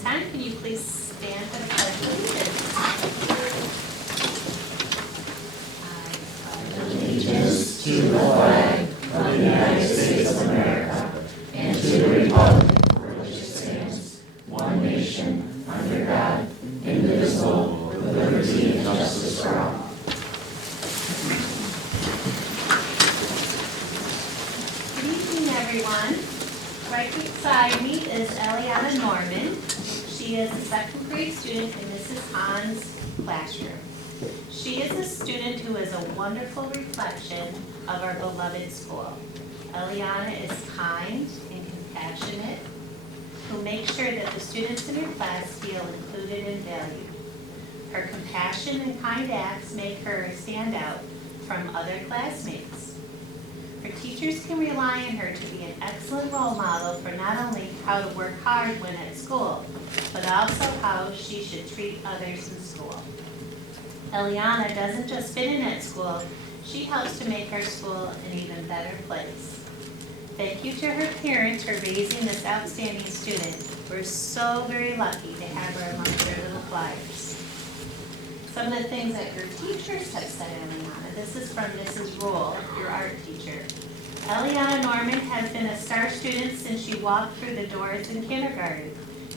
this time, can you please stand for the Pledge of Allegiance? Allegiance to the flag of the United States of America and to the republic for which it stands, one nation, under God, indivisible, with liberty and justice for all. Good evening, everyone. Right beside me is Eliana Norman. She is a second grade student in Mrs. Hahn's classroom. She is a student who is a wonderful reflection of our beloved school. Eliana is kind and compassionate, who makes sure that the students in her class feel included and valued. Her compassion and kind acts make her stand out from other classmates. Her teachers can rely on her to be an excellent role model for not only how to work hard when at school, but also how she should treat others in school. Eliana doesn't just fit in at school, she helps to make our school an even better place. Thank you to her parents for raising this outstanding student. We're so very lucky to have her amongst our little flyers. Some of the things that your teachers have said, Eliana, this is from Mrs. Roll, your art teacher. Eliana Norman has been a star student since she walked through the doors in kindergarten.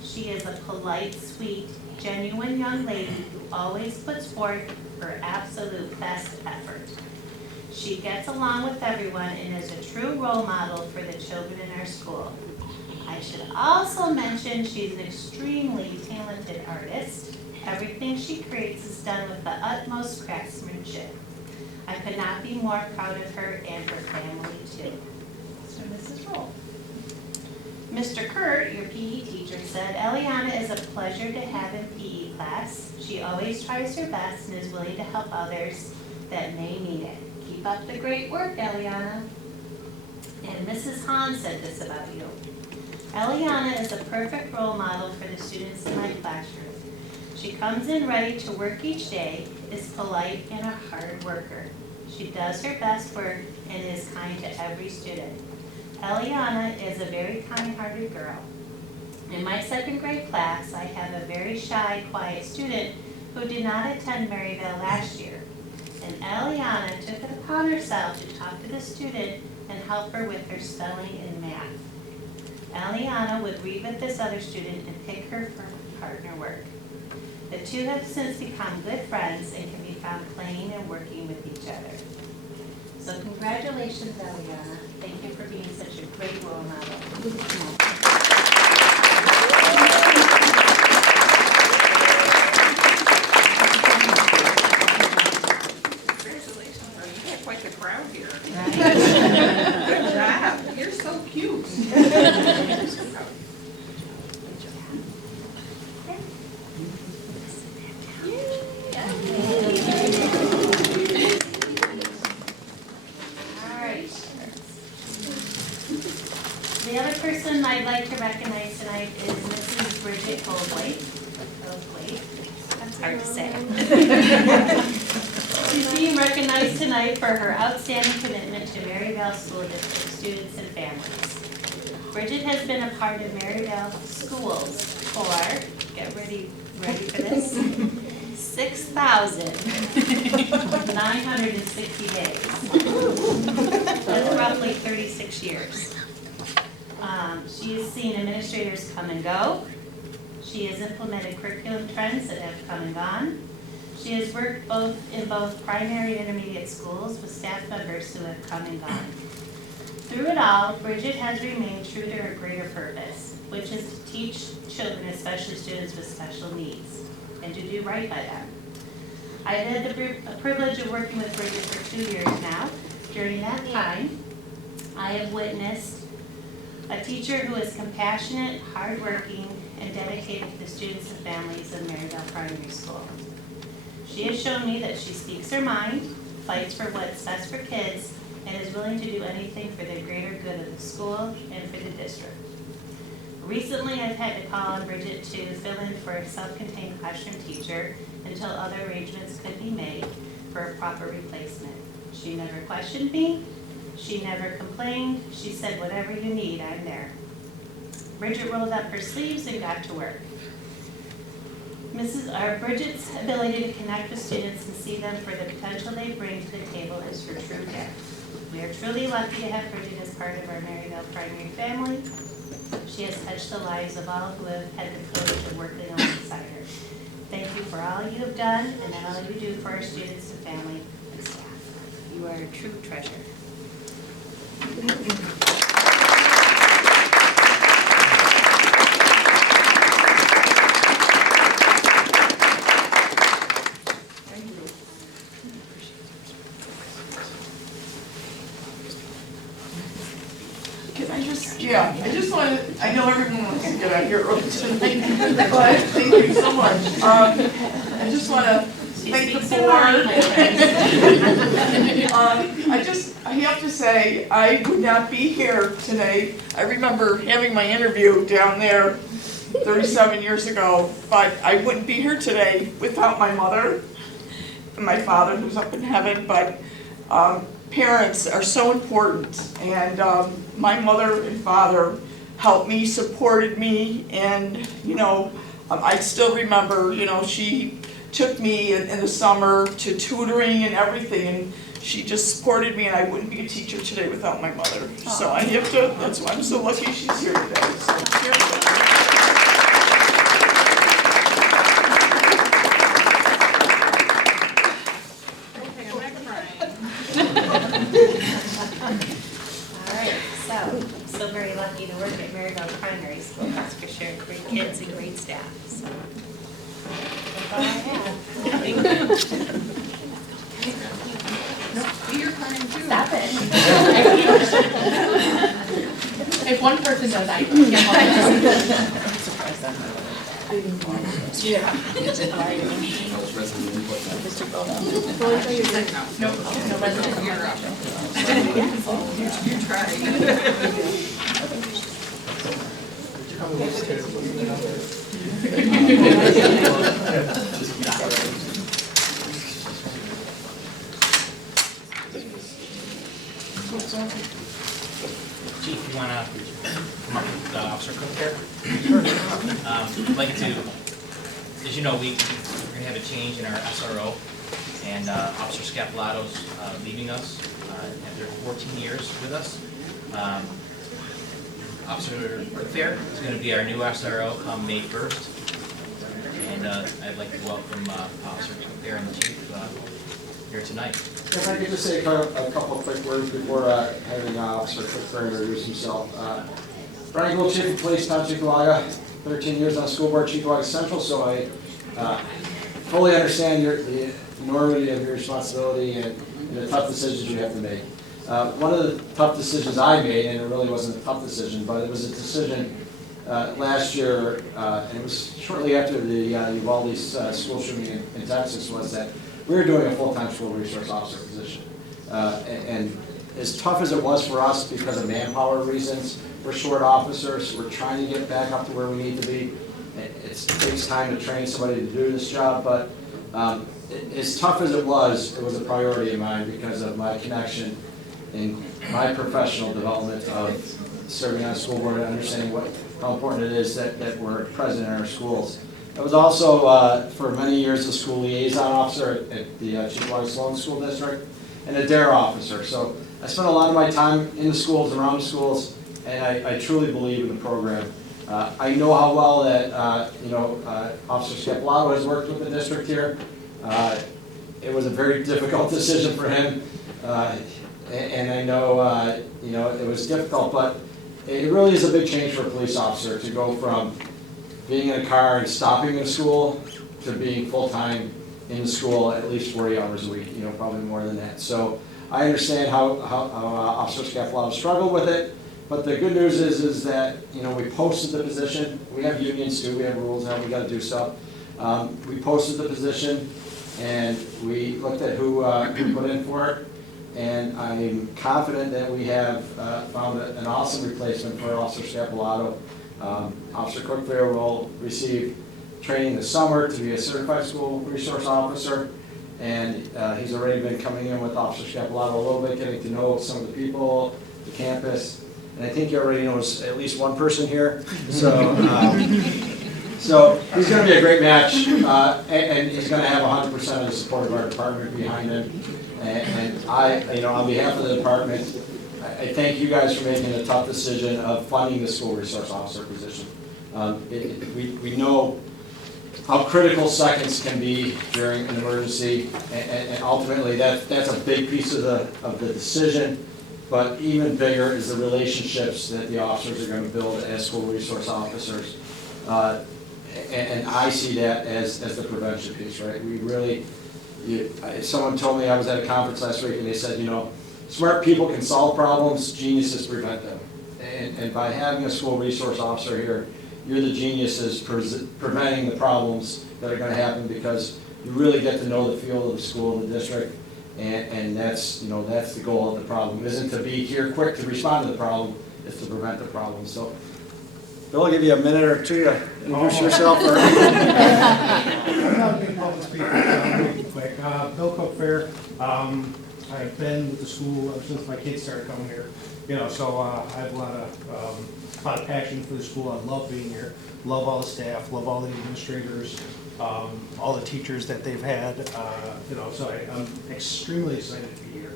She is a polite, sweet, genuine young lady who always puts forth her absolute best effort. She gets along with everyone and is a true role model for the children in our school. I should also mention she's an extremely talented artist. Everything she creates is done with the utmost craftsmanship. I could not be more proud of her and her family too. So Mrs. Roll. Mr. Kurt, your PE teacher, said, Eliana is a pleasure to have in PE class. She always tries her best and is willing to help others that may need it. Keep up the great work, Eliana. And Mrs. Hahn said this about you. Eliana is a perfect role model for the students in my classroom. She comes in ready to work each day, is polite and a hard worker. She does her best work and is kind to every student. Eliana is a very kind-hearted girl. In my second grade class, I have a very shy, quiet student who did not attend Maryvale last year. And Eliana took it upon herself to talk to the student and help her with her spelling and math. Eliana would read with this other student and pick her for partner work. The two have since become good friends and can be found playing and working with each other. So congratulations, Eliana. Thank you for being such a great role model. Congratulations, bro. You got quite the crowd here. Right? Good job. You're so cute. The other person I'd like to recognize tonight is Mrs. Bridget Goldwait. That's hard to say. She's being recognized tonight for her outstanding commitment to Maryvale School District students and families. Bridget has been a part of Maryvale schools for, get ready for this, 6,960 days. That's roughly 36 years. She has seen administrators come and go. She has implemented curriculum trends that have come and gone. She has worked in both primary and intermediate schools with staff members who have come and gone. Through it all, Bridget has remained true to her greater purpose, which is to teach children, especially students with special needs, and to do right by them. I've had the privilege of working with Bridget for 2 years now. During that time, I have witnessed a teacher who is compassionate, hardworking, and dedicated to the students and families in Maryvale Primary School. She has shown me that she speaks her mind, fights for what's best for kids, and is willing to do anything for the greater good of the school and for the district. Recently, I've had to call on Bridget to fill in for a self-contained classroom teacher until other arrangements could be made for a proper replacement. She never questioned me. She never complained. She said, whatever you need, I'm there. Bridget rolled up her sleeves and got to work. Bridget's ability to connect with students and see them for the potential they bring to the table is her true gift. We are truly lucky to have Bridget as part of our Maryvale primary family. She has touched the lives of all who have had the privilege of working alongside her. Thank you for all you have done and all you do for our students and family and staff. You are a true treasure. I just want to, I know everyone wants to get out here early tonight, but thank you so much. I just want to thank the board. I have to say, I would not be here today. I remember having my interview down there 37 years ago, but I wouldn't be here today without my mother and my father who's up in heaven, but parents are so important, and my mother and father helped me, supported me, and I still remember, she took me in the summer to tutoring and everything, and she just supported me, and I wouldn't be a teacher today without my mother. So I have to, that's why I'm so lucky she's here today. So I'm still very lucky to work at Maryvale Primary School, that's for sure. Great kids and great staff. So that's all I have. be your time too. Stop it. If one person does, I can't help it. Yeah. No resident. You're up. You tried. Chief, you want to come up with Officer Cook here? Sure. I'd like to, as you know, we're going to have a change in our SRO, and Officer Scapolato's leaving us after 14 years with us. Officer Fair is going to be our new SRO come May 1st, and I'd like to welcome Officer Fair and the Chief here tonight. If I could just say a couple of quick words before having Officer Fair introduce himself. Brian Gould, Chief of Police, Town of Chickamauga, 13 years on school board, Chickamauga Central, so I fully understand the enormity of your responsibility and the tough decisions you have to make. One of the tough decisions I made, and it really wasn't a tough decision, but it was a decision last year, and it was shortly after the Uvalde school shooting in Texas, was that we were doing a full-time school resource officer position. And as tough as it was for us because of manpower reasons, we're short officers, we're trying to get back up to where we need to be. It takes time to train somebody to do this job, but as tough as it was a priority of mine because of my connection in my professional development of serving on a school board and understanding how important it is that we're present in our schools. I was also, for many years, a school liaison officer at the Chickamauga Sloan School District and a DARE officer. So I spent a lot of my time in the schools, around the schools, and I truly believe in the program. I know how well that Officer Scapolato has worked with the district here. It was a very difficult decision for him, and I know it was difficult, but it really is a big change for a police officer to go from being in a car and stopping in school to being full-time in the school at least 40 hours a week, probably more than that. So I understand how Officer Scapolato struggled with it, but the good news is that, we posted the position. We have unions too, we have rules how we got to do stuff. We posted the position and we looked at who put in for it, and I'm confident that we have found an awesome replacement for Officer Scapolato. Officer Cookfair will receive training this summer to be a certified school resource officer, and he's already been coming in with Officer Scapolato a little bit, getting to know some of the people, the campus, and I think he already knows at least one person here. So, so he's going to be a great match, and he's going to have 100% of the support of our department behind him. And I, on behalf of the department, I thank you guys for making a tough decision of funding the school resource officer position. We know how critical seconds can be during an emergency, and ultimately that's a big piece of the decision. But even bigger is the relationships that the officers are going to build as school resource officers. And I see that as the prevention piece, right? We really, someone told me, I was at a conference last week and they said, smart people can solve problems, geniuses prevent them. And by having a school resource officer here, you're the geniuses preventing the problems that are going to happen, because you really get to know the field of the school and the district, and that's the goal of the problem. It isn't to be here quick to respond to the problem, it's to prevent the problem. So, Bill, I'll give you a minute or two to introduce yourself. I'm not a big public speaker, so I'll make it quick. Bill Cookfair. I've been with the school since my kids started coming here. So I have a lot of passion for the school. I love being here. Love all the staff. Love all the administrators. All the teachers that they've had. So I'm extremely excited to be here,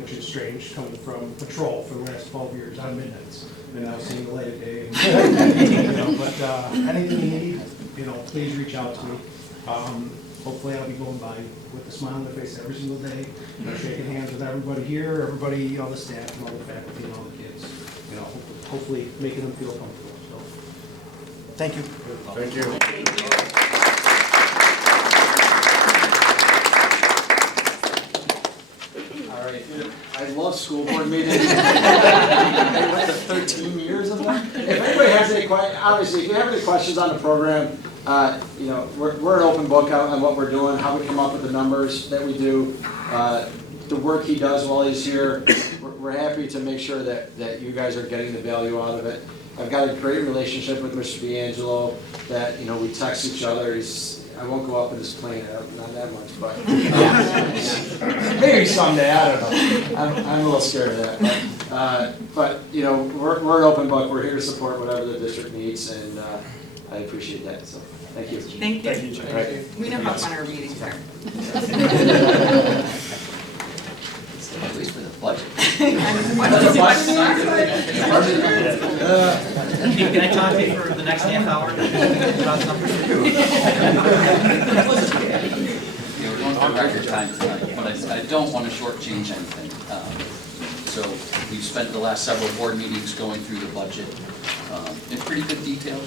which is strange coming from patrol for the last 12 years on midnights, and now seeing the light of day. But anything you need, please reach out to me. Hopefully I'll be going by with a smile on my face every single day, shaking hands with everybody here, everybody, all the staff, and all the faculty, and all the kids. Hopefully making them feel comfortable. So, thank you. Thank you. All right. I love school board meetings. I went to 13 years of them. If anybody has any questions, obviously, if you have any questions on the program, we're an open book on what we're doing, how we come up with the numbers that we do, the work he does while he's here. We're happy to make sure that you guys are getting the value out of it. I've got a great relationship with Mr. D'Angelo that, we text each other. I won't go up in his plane, not that much, but maybe someday, I don't know. I'm a little scared of that. But we're an open book. We're here to support whatever the district needs, and I appreciate that. So thank you. Thank you. All right. We know how fun our meetings are. At least for the budget. Can I talk to you for the next half hour about something? We're going for record time tonight, but I don't want to shortchange anything. So we've spent the last several board meetings going through the budget in pretty good detail.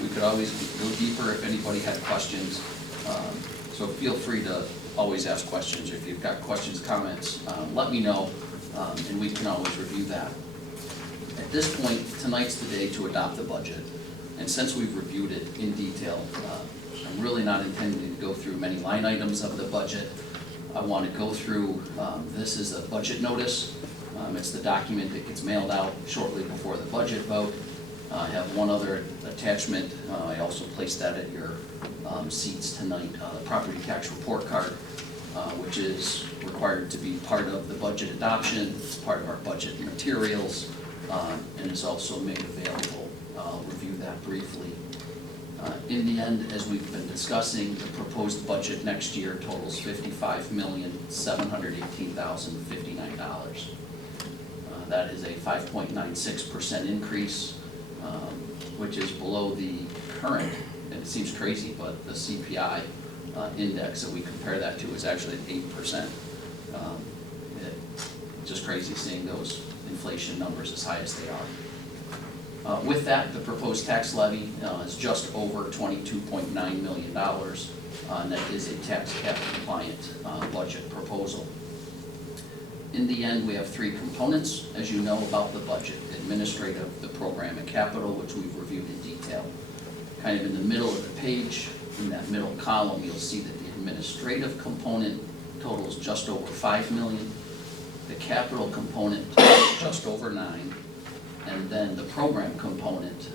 We could always go deeper if anybody had questions. So feel free to always ask questions. If you've got questions, comments, let me know, and we can always review that. At this point, tonight's the day to adopt the budget, and since we've reviewed it in detail, I'm really not intending to go through many line items of the budget. I want to go through, this is a budget notice. It's the document that gets mailed out shortly before the budget vote. I have one other attachment. I also placed that at your seats tonight, the property tax report card, which is required to be part of the budget adoption. It's part of our budget materials, and is also made available. I'll review that briefly. In the end, as we've been discussing, the proposed budget next year totals $55,718,059. That is a 5.96% increase, which is below the current, and it seems crazy, but the CPI index that we compare that to is actually at 8%. It's just crazy seeing those inflation numbers as high as they are. With that, the proposed tax levy is just over $22.9 million, and that is a tax cap compliant budget proposal. In the end, we have three components, as you know, about the budget: administrative, the program, and capital, which we've reviewed in detail. Kind of in the middle of the page, in that middle column, you'll see that the administrative component totals just over $5 million. The capital component totals just over $9 million. And then the program component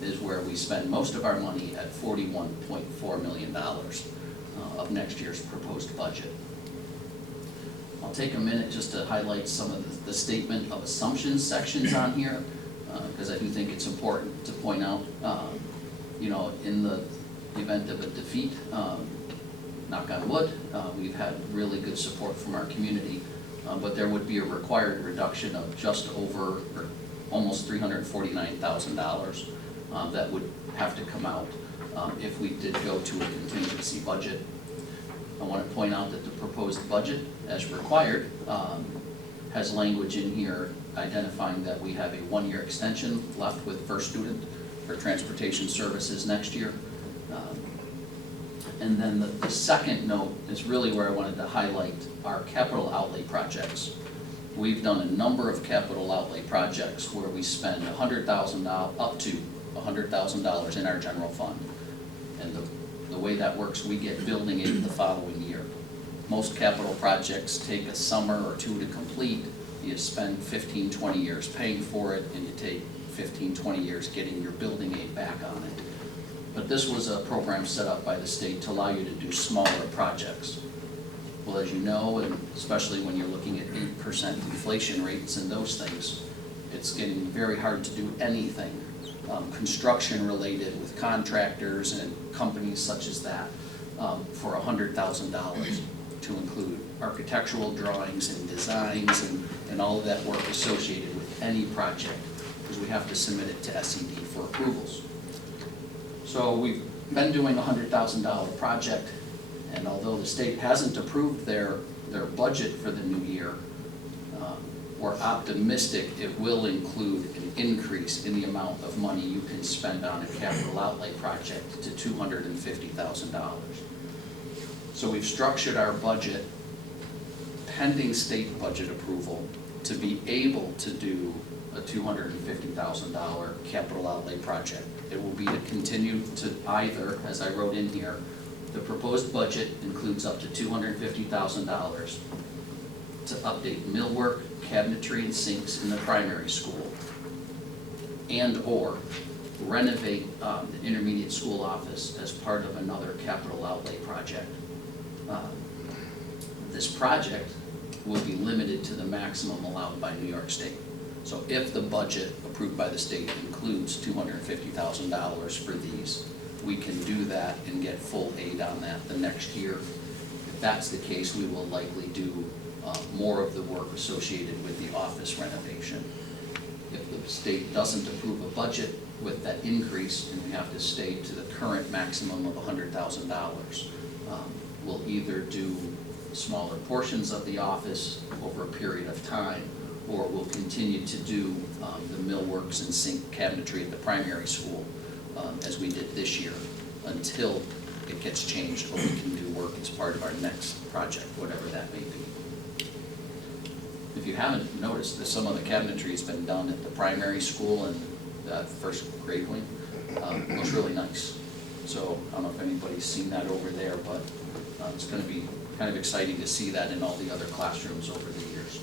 is where we spend most of our money at $41.4 million of next year's proposed budget. I'll take a minute just to highlight some of the statement of assumptions sections on here, because I do think it's important to point out, in the event of a defeat, knock on wood, we've had really good support from our community, but there would be a required reduction of just over, or almost $349,000 that would have to come out if we did go to a contingency budget. I want to point out that the proposed budget, as required, has language in here identifying that we have a one-year extension left with First Student for transportation services next year. And then the second note is really where I wanted to highlight our capital outlay projects. We've done a number of capital outlay projects where we spend $100,000, up to $100,000 in our general fund. And the way that works, we get building aid the following year. Most capital projects take a summer or two to complete. You spend 15, 20 years paying for it, and you take 15, 20 years getting your building aid back on it. But this was a program set up by the state to allow you to do smaller projects. Well, as you know, and especially when you're looking at 8% inflation rates and those things, it's getting very hard to do anything construction related with contractors and companies such as that for $100,000 to include architectural drawings and designs and all of that work associated with any project, because we have to submit it to SED for approvals. So we've been doing a $100,000 project, and although the state hasn't approved their budget for the new year, we're optimistic it will include an increase in the amount of money you can spend on a capital outlay project to $250,000. So we've structured our budget pending state budget approval to be able to do a $250,000 capital outlay project. It will be to continue to either, as I wrote in here, the proposed budget includes up to $250,000 to update millwork, cabinetry, and sinks in the primary school, and or renovate the intermediate school office as part of another capital outlay project. This project will be limited to the maximum allowed by New York State. So if the budget approved by the state includes $250,000 for these, we can do that and get full aid on that the next year. If that's the case, we will likely do more of the work associated with the office renovation. If the state doesn't approve a budget with that increase and we have to stay to the current maximum of $100,000, we'll either do smaller portions of the office over a period of time, or we'll continue to do the millworks and sink cabinetry at the primary school as we did this year until it gets changed, or we can do work as part of our next project, whatever that may be. If you haven't noticed, that some of the cabinetry has been done at the primary school and the first grade wing. It looks really nice. So I don't know if anybody's seen that over there, but it's going to be kind of exciting to see that in all the other classrooms over the years.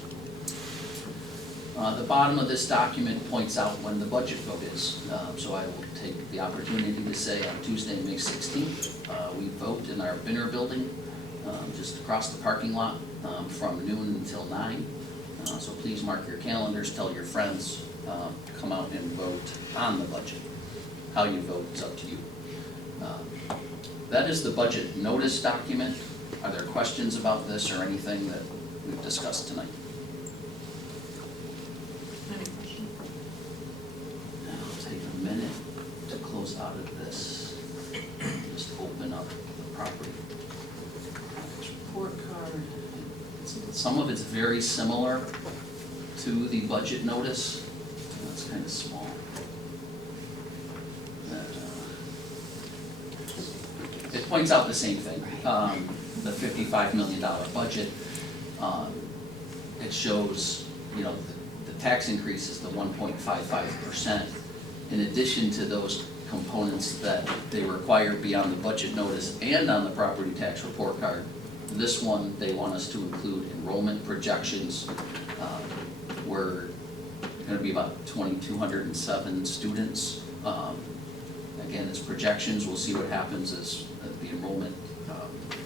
The bottom of this document points out when the budget vote is. So I will take the opportunity to say on Tuesday, May 16th, we vote in our Binner building, just across the parking lot from noon until 9. So please mark your calendars, tell your friends, come out and vote on the budget. How you vote is up to you. That is the budget notice document. Are there questions about this or anything that we've discussed tonight? Any questions? I'll take a minute to close out of this. Just open up the property report card. Some of it's very similar to the budget notice. That's kind of small. It points out the same thing. The $55 million budget. It shows, the tax increase is the 1.55%. In addition to those components that they require beyond the budget notice and on the property tax report card, this one, they want us to include enrollment projections. We're going to be about 2,207 students. Again, it's projections. We'll see what happens as the enrollment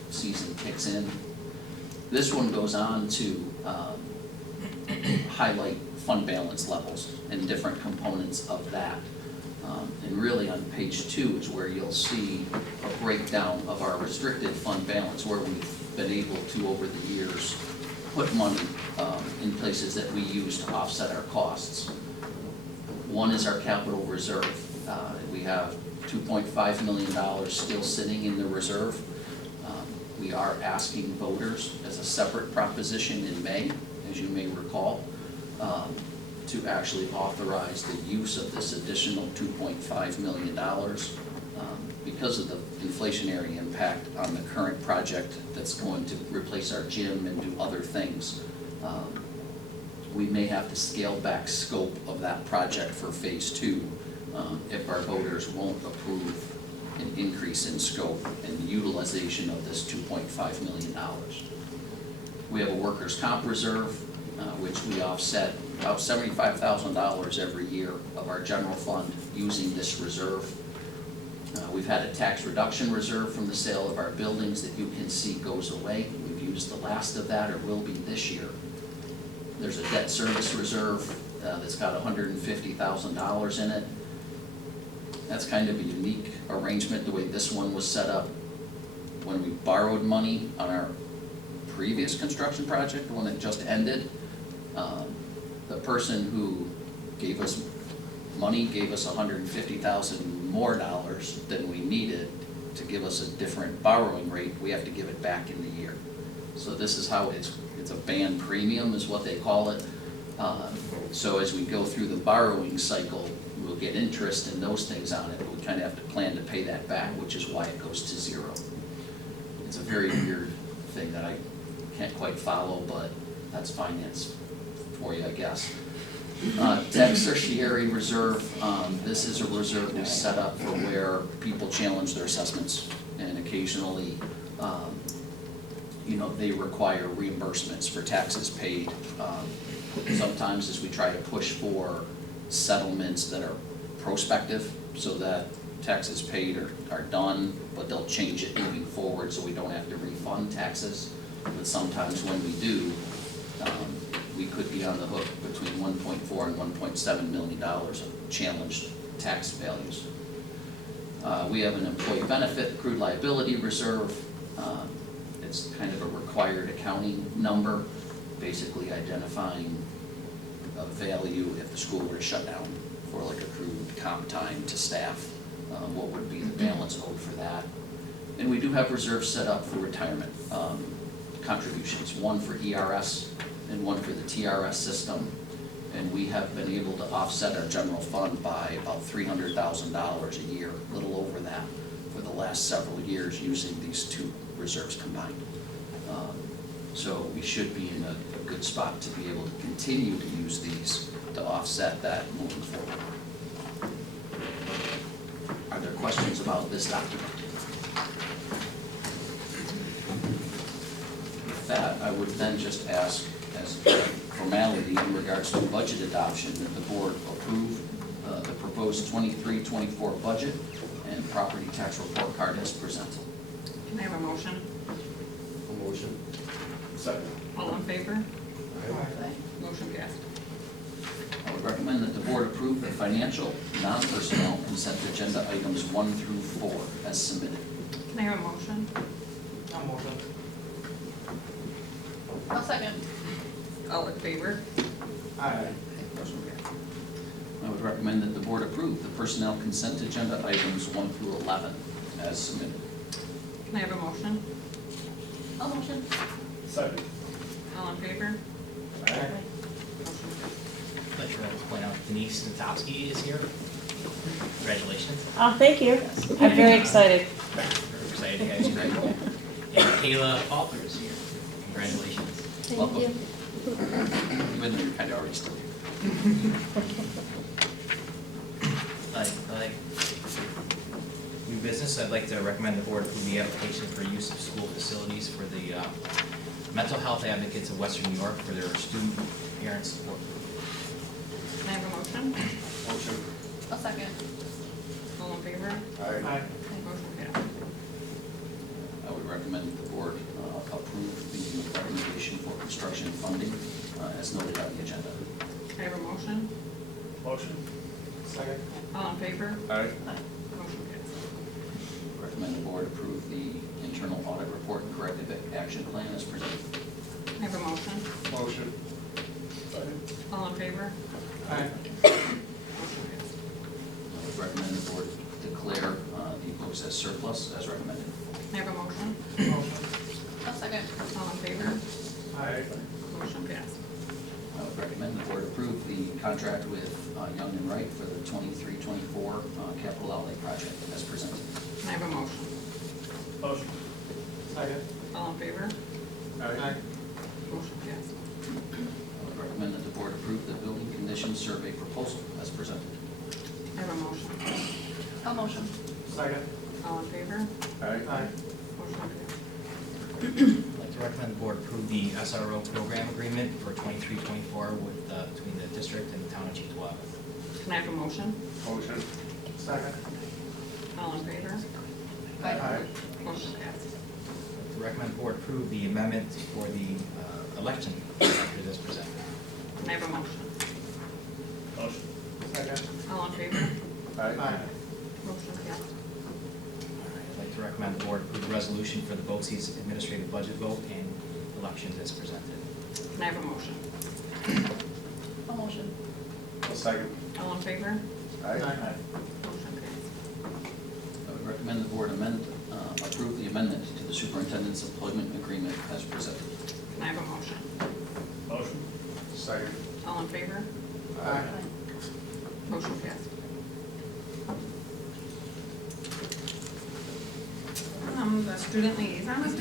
season kicks in. This one goes on to highlight fund balance levels and different components of that. And really on page 2 is where you'll see a breakdown of our restricted fund balance, where we've been able to, over the years, put money in places that we use to offset our costs. One is our capital reserve. We have $2.5 million still sitting in the reserve. We are asking voters as a separate proposition in May, as you may recall, to actually authorize the use of this additional $2.5 million because of the inflationary impact on the current project that's going to replace our gym and do other things. We may have to scale back scope of that project for phase 2 if our voters won't approve an increase in scope and utilization of this $2.5 million. We have a workers' comp reserve, which we offset about $75,000 every year of our general fund using this reserve. We've had a tax reduction reserve from the sale of our buildings that you can see goes away. We've used the last of that, or will be this year. There's a debt service reserve that's got $150,000 in it. That's kind of a unique arrangement, the way this one was set up. When we borrowed money on our previous construction project, the one that just ended, the person who gave us money gave us $150,000 more than we needed to give us a different borrowing rate. We have to give it back in the year. So this is how it's a band premium is what they call it. So as we go through the borrowing cycle, we'll get interest and those things on it, but we kind of have to plan to pay that back, which is why it goes to 0. It's a very weird thing that I can't quite follow, but that's finance for you, I guess. Debt certiorari reserve, this is a reserve we set up for where people challenge their assessments, and occasionally, they require reimbursements for taxes paid. Sometimes as we try to push for settlements that are prospective, so that taxes paid are done, but they'll change it moving forward so we don't have to refund taxes. But sometimes when we do, we could be on the hook between $1.4 and $1.7 million of challenged tax values. We have an employee benefit accrued liability reserve. It's kind of a required accounting number, basically identifying a value if the school were to shut down for like accrued comp time to staff, what would be the balance owed for that. And we do have reserves set up for retirement contributions, one for ERS and one for the TRS system. And we have been able to offset our general fund by about $300,000 a year, a little over that, for the last several years using these 2 reserves combined. So we should be in a good spot to be able to continue to use these to offset that moving forward. Are there questions about this document? With that, I would then just ask, as formality in regards to budget adoption, that the board approve the proposed 23-24 budget and property tax report card as presented. Can I have a motion? A motion. Second. All in favor? Motion passed. I would recommend that the board approve the financial, non-personnel consent agenda items 1 through 4 as submitted. Can I have a motion? I'll motion. I'll second. All in favor? Aye. Motion carried. I would recommend that the board approve the personnel consent agenda items 1 through 11 as submitted. Can I have a motion? I'll motion. Second. All in favor? Aye. Motion I'd like to point out Denise Natowski is here. Congratulations. Oh, thank you. I'm very excited. We're excited to have you, right? And Kayla Falter is here. Congratulations. Thank Welcome. you. Even though you're kind of already still here. Like new business, I'd like to recommend the board approve the application for use of school facilities for the mental health advocates of Western New York for their student parent support group. Can I have a motion? Motion. I'll second. All in favor? Aye. Motion passed. I would recommend that the board approve the recommendation for construction funding as noted on the agenda. Can I have a motion? Motion. Second. All in favor? Aye. Motion passed. Recommend the board approve the internal audit report and corrective action plan as presented. Can I have a motion? Motion. Second. All in favor? Aye. Motion passed. I would recommend the board declare the books as surplus as recommended. Can I have a motion? Motion. A second. All in favor? Aye. Motion passed. I would recommend the board approve the contract with Young and Wright for the 23-24 capital outlay project as presented. Can I have a motion? Motion. Second. All in favor? Aye. Motion passed. I would recommend that the board approve the building conditions survey proposal as presented. Can I have a motion? A motion. Second. All in favor? Aye. Motion passed. I'd like to recommend the board approve the SRO program agreement for 23-24 with, between the district and the town of Cheektowaga. Can I have a motion? Motion. Second. All in favor? Aye. Motion passed. I'd like to recommend the board approve the amendment for the election after this presented. Can I have a motion? Motion. Second. All in favor? Aye. Motion passed. I'd like to recommend the board approve the resolution for the BOCES administrative budget vote and elections as presented. Can I have a motion? A motion. Second. All in favor? Aye. Motion passed. I would recommend the board approve the amendment to the superintendent's employment agreement as presented. Can I have a motion? Motion. Second. All in favor? Aye. Motion passed. The student liaisons?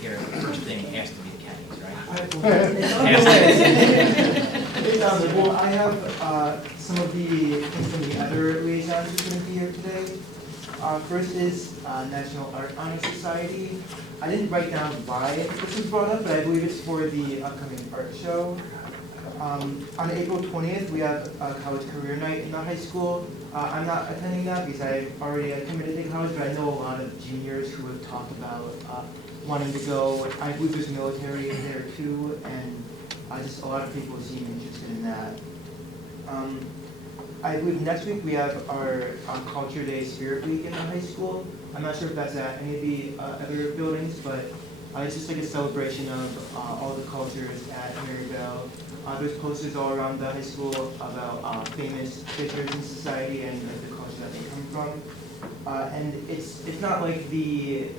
Gary, the first thing has to be the counties, right? Well, I have some of the things from the other liaisons who couldn't be here today. First is National Art Honor Society. I didn't write down why this was brought up, but I believe it's for the upcoming art show. On April 20th, we have a college career night in the high school. I'm not attending that because I already committed to college, but I know a lot of juniors who have talked about wanting to go. I believe there's military in there too, and just a lot of people seem interested in that. I believe next week we have our Culture Day Spirit Week in the high school. I'm not sure if that's at any of the other buildings, but it's just like a celebration of all the cultures at Maryvale. There's posters all around the high school about famous figures in society and like, the culture that they come from. And it's not like the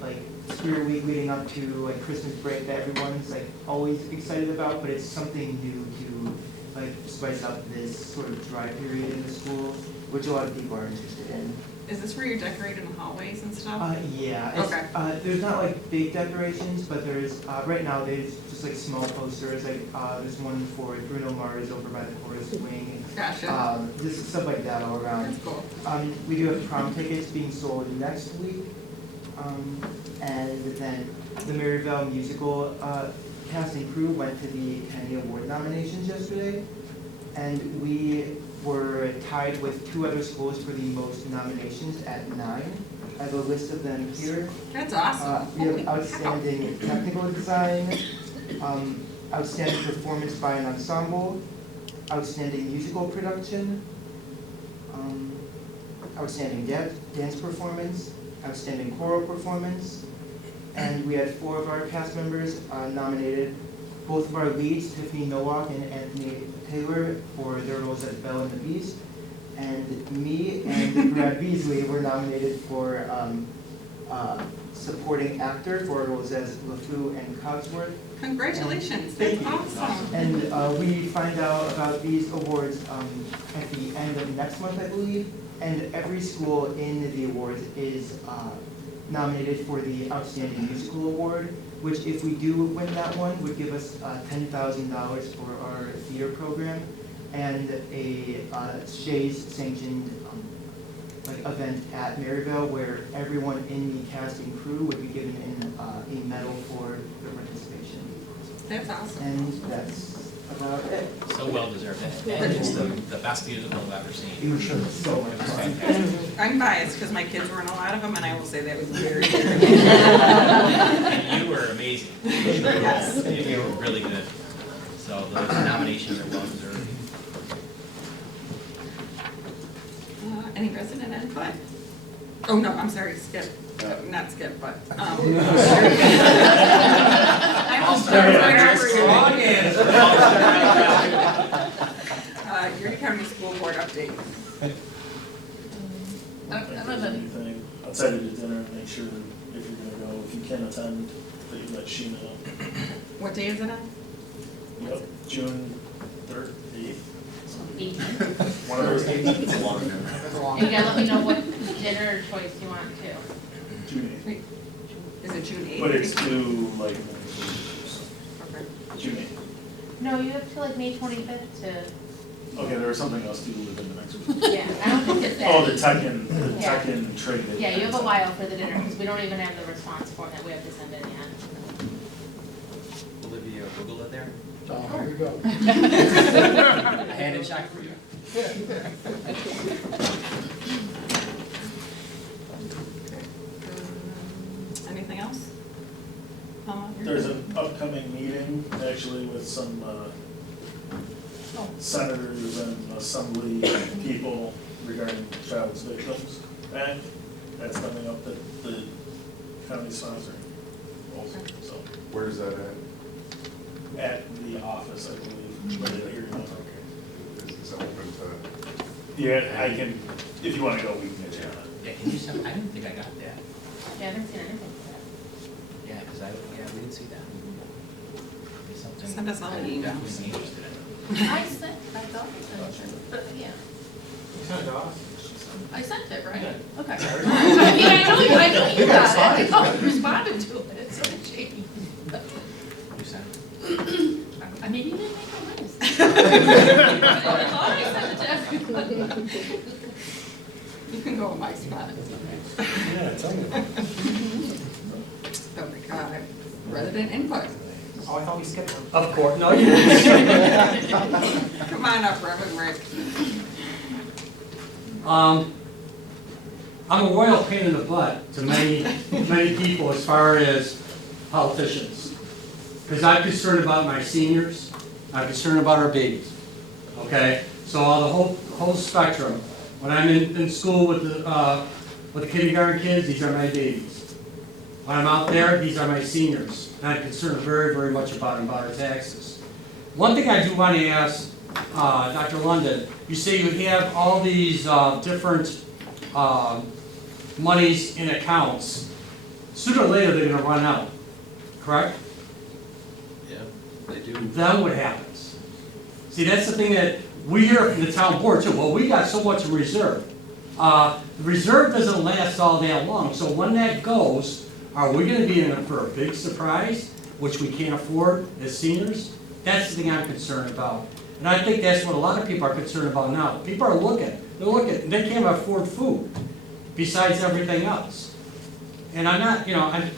Spirit Week leading up to like Christmas break that everyone's like always excited about, but it's something new to like spice up this sort of dry period in the school, which a lot of people are interested in. Is this where you're decorating the hallways and stuff? Yeah. It's, Okay. There's not like big decorations, but there's right now there's just like small posters. Like there's one for Bruno Mars over by the chorus wing. Gotcha. Just stuff like that all around. That's cool. We do have prom tickets being sold next week, and then the Maryvale musical cast and crew went to the Kennedy Award nominations yesterday, and we were tied with 2 other schools for the most nominations at 9. I have a list of them here. That's awesome. We Holy have cow. outstanding technical design, outstanding performance by an ensemble, outstanding musical production, outstanding dance performance, outstanding choral performance, and we had 4 of our cast members nominated. Both of our leads, Tiffany Nowak and Anthony Taylor, for their roles as Belle and the Beast, and me and Brad Beasley were nominated for supporting actor for roles as LeFou and Cogsworth. Congratulations. Thank That's you. awesome. And we find out about these awards at the end of next month, I believe. And every school in the awards is nominated for the Outstanding Musical Award, which if we do win that one, would give us $10,000 for our theater program and a Shays sanctioned event at Maryvale where everyone in the cast and crew would be given a medal for their participation. That's awesome. And that's about it. So well deserved, and it's the best musical I've ever seen. It was so much It was fun. fantastic. I I'm biased because my kids were in a lot of them, and I will say that was very, very And you were amazing. Yes. You were really good. So those nominations are well deserved. Any resident input? Oh, no, I'm sorry, Skip. Not Skip, but, I'm Erie County School Board update. Anything outside of the dinner, make sure that if you're gonna go, if you can attend, that you let Sheena know. What day is it on? Yep, June 3rd, 8th, 18th. one of those days. And you gotta let me know what dinner choice you want too. June Is it June 8th? 8th. But it's due like Okay. June 8th. No, you have to like May 25th to, Okay, there was something else due within the next week. yeah, I don't think it's that. Oh, the tech and trade day. Yeah, you have a while for the dinner, because we don't even have the response form that we have to send in yet. Olivia, Google it there. Oh, here we go. I had it shot for you. Anything else? There's an upcoming meeting, actually, with some senators and assembly people regarding child victims act. That's coming up that the county's sponsoring also, so, Where's that at? at the office, I believe, right here, you know. Is it open to? Yeah, I can, if you wanna go, we can get you on it. Yeah, can you send, I didn't think I got that. Yeah, I haven't seen anything for that. Yeah, because we didn't see that. It's something Send us all an I'd email. definitely be interested in. I thought I sent it, but yeah. I sent it, right? Okay. I mean, I know you got it, I thought you responded to it, it's so shady. You sent it? I mean, you didn't make a list. I thought I sent it to everybody. You can go on my spot. Yeah, tell me. Oh my God. Resident input. Oh, I thought we skipped one. Of course, no, you didn't. Come on up, Reverend Rick. I'm a royal pain in the butt to many people as far as politicians. Because I'm concerned about my seniors, I'm concerned about our babies, okay? So the whole spectrum. When I'm in school with the kindergarten kids, these are my babies. When I'm out there, these are my seniors. And I'm concerned very, very much about our taxes. One thing I do want to ask Dr. London, you say you have all these different monies in accounts. Sooner or later, they're going to run out, correct? Yeah, they do. Then what happens? See, that's the thing that we hear from the town board too. Well, we got so much in reserve. The reserve doesn't last all that long, so when that goes, are we going to be in for a big surprise, which we can't afford as seniors? That's the thing I'm concerned about. And I think that's what a lot of people are concerned about now. People are looking. They're looking. They can't afford food, besides everything else. And I'm not, I'm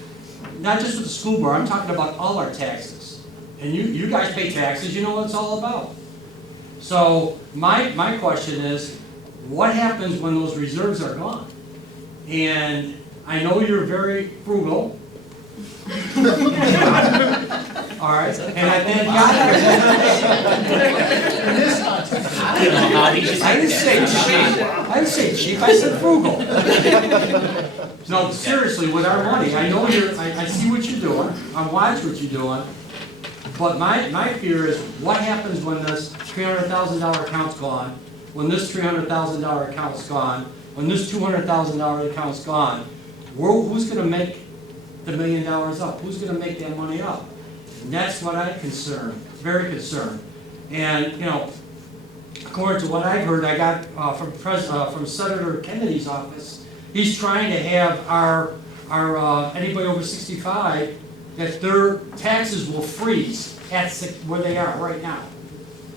not just with the school board. I'm talking about all our taxes. And you guys pay taxes. You know what it's all about. So my question is, what happens when those reserves are gone? And I know you're very frugal. All right, and I thank God. I don't know how he just. I didn't say cheap. I didn't say cheap. I said frugal. No, seriously, with our money, I know I see what you're doing. I watch what you're doing. But my fear is, what happens when this $300,000 account's gone? When this $300,000 account's gone? When this $200,000 account's gone? Who's going to make the $1 million up? Who's going to make that money up? And that's what I'm concerned, very concerned. And, according to what I've heard, I got from Senator Kennedy's office, he's trying to have our anybody over 65, that their taxes will freeze at where they are right now,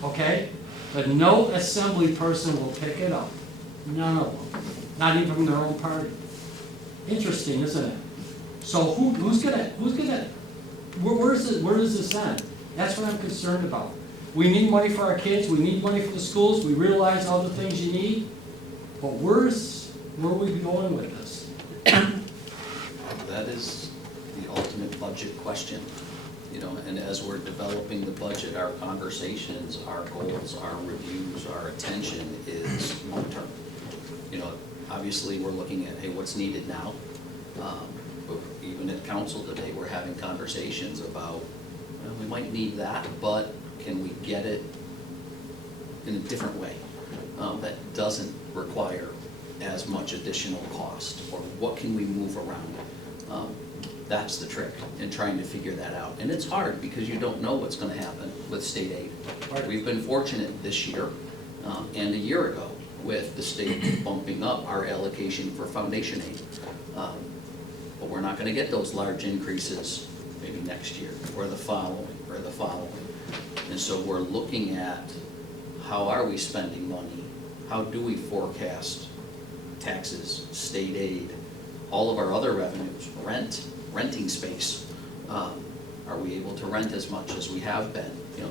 okay? But no assembly person will pick it up, none of them, not even from their own party. Interesting, isn't it? So who's gonna, where does this end? That's what I'm concerned about. We need money for our kids, we need money for the schools, we realize all the things you need, but where's where are we going with this? That is the ultimate budget question. You know, and as we're developing the budget, our conversations, our goals, our reviews, our attention is long-term. You know, obviously, we're looking at, hey, what's needed now? But even at council today, we're having conversations about, well, we might need that, but can we get it in a different way that doesn't require as much additional cost? Or what can we move around? That's the trick in trying to figure that out. And it's hard because you don't know what's gonna happen with state aid. We've been fortunate this year and a year ago with the state bumping up our allocation for foundation aid. But we're not gonna get those large increases maybe next year or the following. And so we're looking at how are we spending money? How do we forecast taxes, state aid, all of our other revenues, renting space? Are we able to rent as much as we have been? You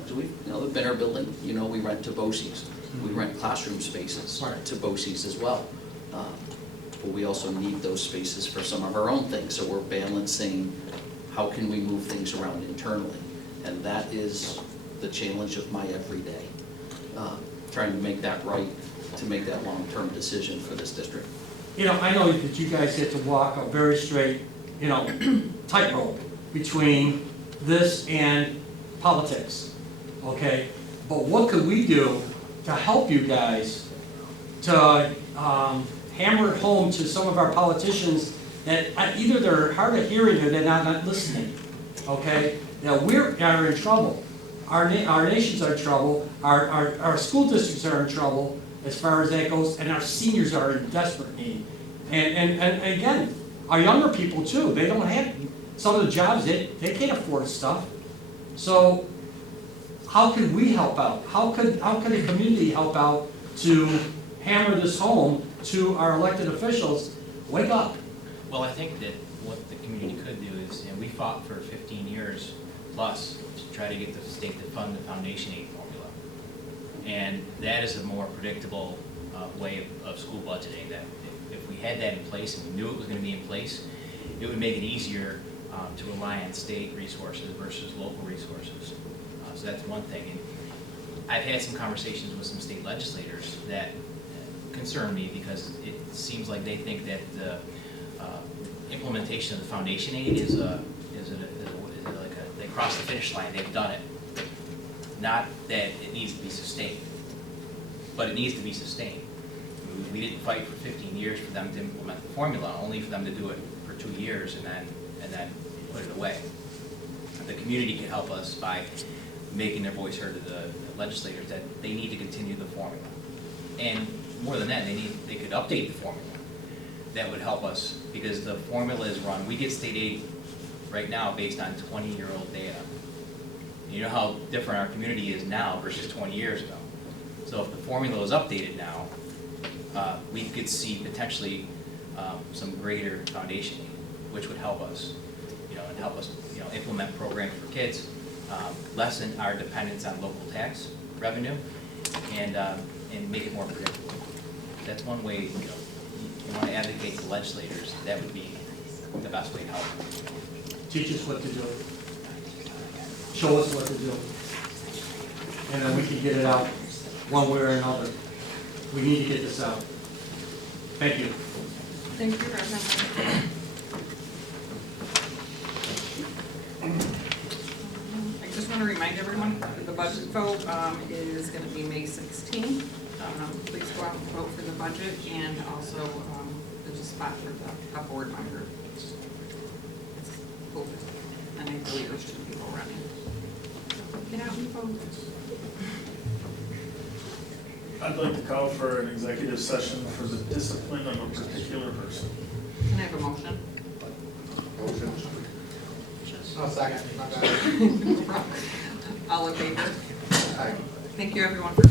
know, the Binner building, you know, we rent to BOCES. We rent classroom spaces to BOCES as well. But we also need those spaces for some of our own things. So we're balancing how can we move things around internally. And that is the challenge of my everyday, trying to make that right, to make that long-term decision for this district. You know, I know that you guys get to walk a very straight, you know, tightrope between this and politics, okay? But what could we do to help you guys to hammer it home to some of our politicians that either they're hard of hearing or they're not listening, okay? Now, we are in trouble. Our nations are in trouble. Our school districts are in trouble as far as that goes, and our seniors are in desperate need. And again, our younger people too, they don't have some of the jobs, they can't afford stuff. So how can we help out? How could the community help out to hammer this home to our elected officials? Wake up. Well, I think that what the community could do is, and we fought for 15 years plus to try to get the state to fund the foundation aid formula. And that is a more predictable way of school budgeting, that if we had that in place and we knew it was going to be in place, it would make it easier to rely on state resources versus local resources. So that's one thing. And I've had some conversations with some state legislators that concern me because it seems like they think that the implementation of the foundation aid is like they crossed the finish line, they've done it. Not that it needs to be sustained, but it needs to be sustained. We didn't fight for 15 years for them to implement the formula, only for them to do it for 2 years and then put it away. The community can help us by making their voice heard to the legislators that they need to continue the formula. And more than that, they could update the formula. That would help us because the formula is run. We get state aid right now based on 20-year-old data. You know how different our community is now versus 20 years ago. So if the formula is updated now, we could see potentially some greater foundation aid, which would help us, and help us, implement programs for kids, lessen our dependence on local tax revenue, and make it more predictable. That's one way. You want to advocate to legislators. That would be the best way to help. Teach us what to do. Show us what to do. And then we can get it out one way or another. We need to get this out. Thank you. Thank you, Reverend. I just want to remind everyone that the budget vote is going to be May 16th. Please go out and vote for the budget, and also there's a spot for a board member. It's open, and I believe there's 2 people running. Get out and vote. I'd like to call for an executive session for the discipline of a particular person. Can I have a motion? Motion. Oh, second. All in favor? Aye. Thank you, everyone, for